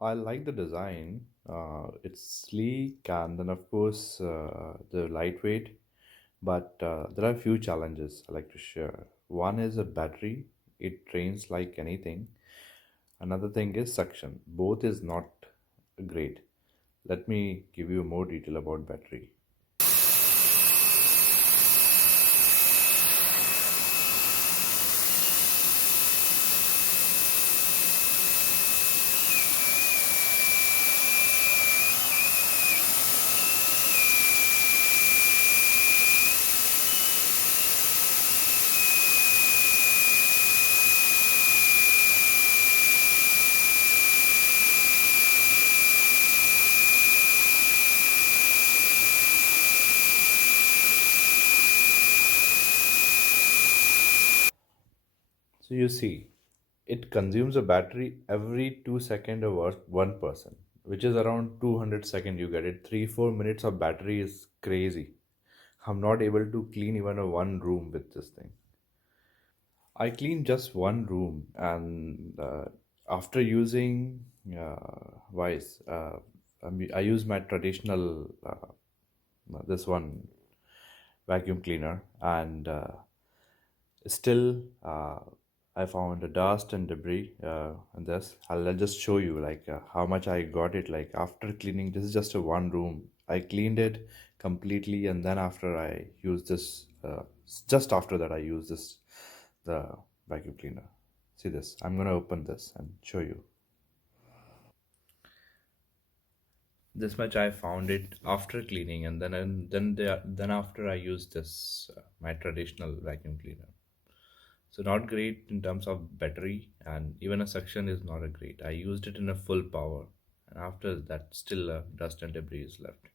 I like the design. It's sleek, and then of course the lightweight. But there are a few challenges I like to share. One is a battery; it drains like anything. Another thing is suction. Both is not great. Let me give you more detail about battery. So you see, it consumes a battery every 2 seconds over 1%, which is around 200 seconds. You get it. 3 4 minutes of battery is crazy. I'm not able to clean even a one room with this thing. I clean just one room, and after using Wise, I use my traditional this one vacuum cleaner, and still I found the dust and debris in this. I'll just show you like how much I got it. Like after cleaning, this is just a one room. I cleaned it completely, and then after I used this, just after that I used this the vacuum cleaner. See this? I'm gonna open this and show you. This much I found it after cleaning, and then after I used this my traditional vacuum cleaner. So not great in terms of battery, and even a suction is not a great. I used it in a full power, and after that, still dust and debris is left.